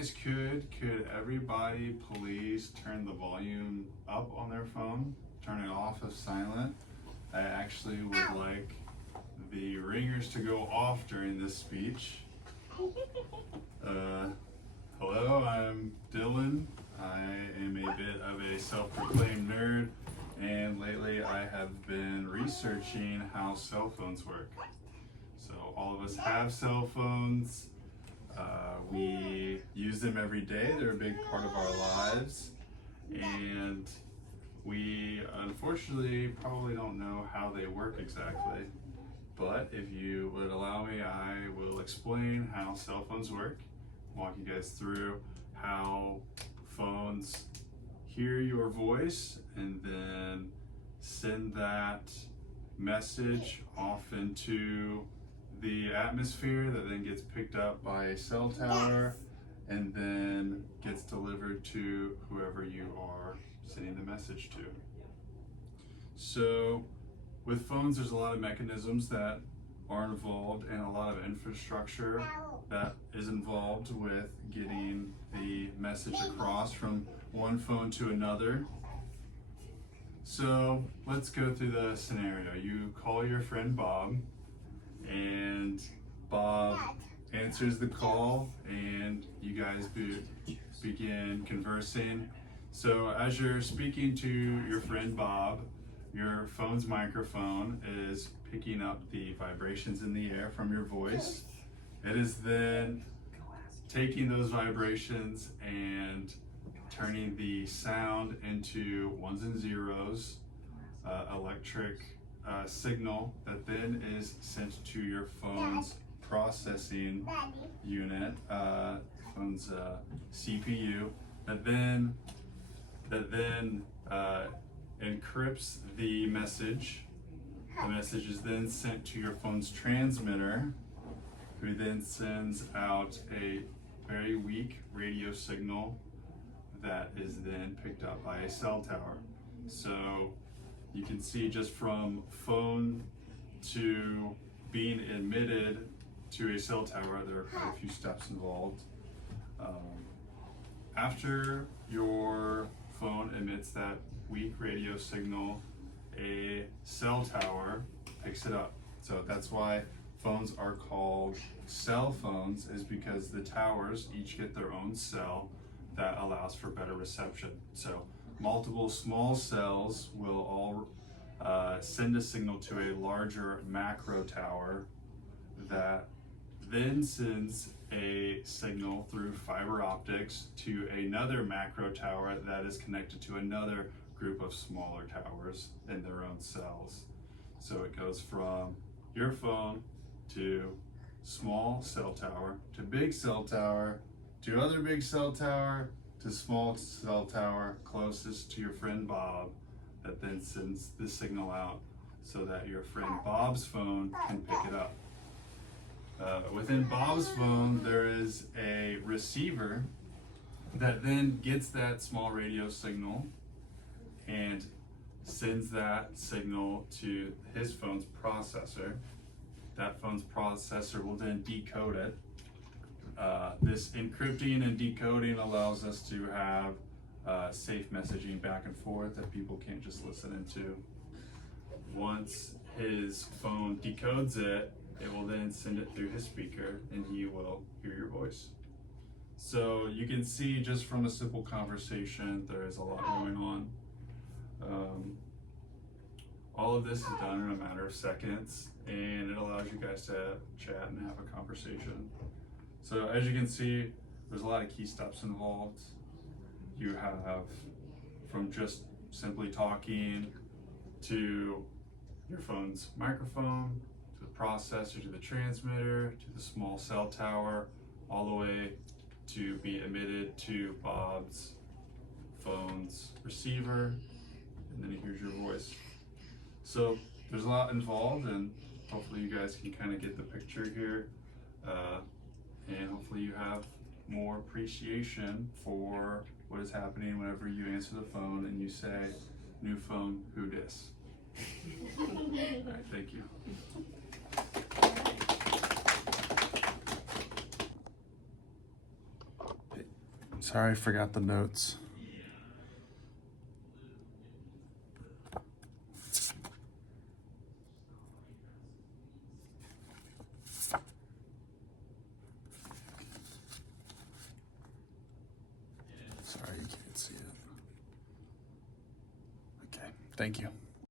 guys could everybody please turn the volume up on their phone, turn it off of silent. I actually would like the ringers to go off during this speech. Hello, I'm Dylan. I am a bit of a self-proclaimed nerd, and lately I have been researching how cell phones work. So all of us have cell phones. We use them every day. They're a big part of our lives, and we unfortunately probably don't know how they work exactly. But if you would allow me, I will explain how cell phones work, walk you guys through how phones hear your voice and then send that message off into the atmosphere that then gets picked up by a cell tower and then gets delivered to whoever you are sending the message to. So with phones, there's a lot of mechanisms that are involved and a lot of infrastructure that is involved with getting the message across from one phone to another. So let's go through the scenario. You call your friend Bob, and Bob answers the call, and you guys begin conversing. So as you're speaking to your friend Bob, your phone's microphone is picking up the vibrations in the air from your voice. It is then taking those vibrations and turning the sound into ones and zeros, electric signal that then is sent to your phone's processing unit, phone's CPU, that then encrypts the message. The message is then sent to your phone's transmitter, who then sends out a very weak radio signal that is then picked up by a cell tower. So you can see just from phone to being emitted to a cell tower, there are quite a few steps involved. After your phone emits that weak radio signal, a cell tower picks it up. So that's why phones are called cell phones, is because the towers each get their own cell that allows for better reception. So multiple small cells will all send a signal to a larger macro tower that then sends a signal through fiber optics to another macro tower that is connected to another group of smaller towers in their own cells. So it goes from your phone to small cell tower to big cell tower to other big cell tower to small cell tower closest to your friend Bob, that then sends the signal out so that your friend Bob's phone can pick it up. Within Bob's phone, there is a receiver that then gets that small radio signal and sends that signal to his phone's processor. That phone's processor will then decode it. This encrypting and decoding allows us to have safe messaging back and forth that people can't just listen into. Once his phone decodes it, it will then send it through his speaker and he will hear your voice. So you can see just from a simple conversation, there is a lot going on. All of this is done in a matter of seconds, and it allows you guys to chat and have a conversation. So as you can see, there's a lot of key steps involved. You have from just simply talking to your phone's microphone, to the processor, to the transmitter, to the small cell tower, all the way to be emitted to Bob's phone's receiver, and then he hears your voice. So there's a lot involved, and hopefully you guys can kind of get the picture here, and hopefully you have more appreciation for what is happening whenever you answer the phone and you say, "New phone, who dis?" All right, thank you. Sorry, I forgot the notes. Sorry, you can't see it. Okay, thank you.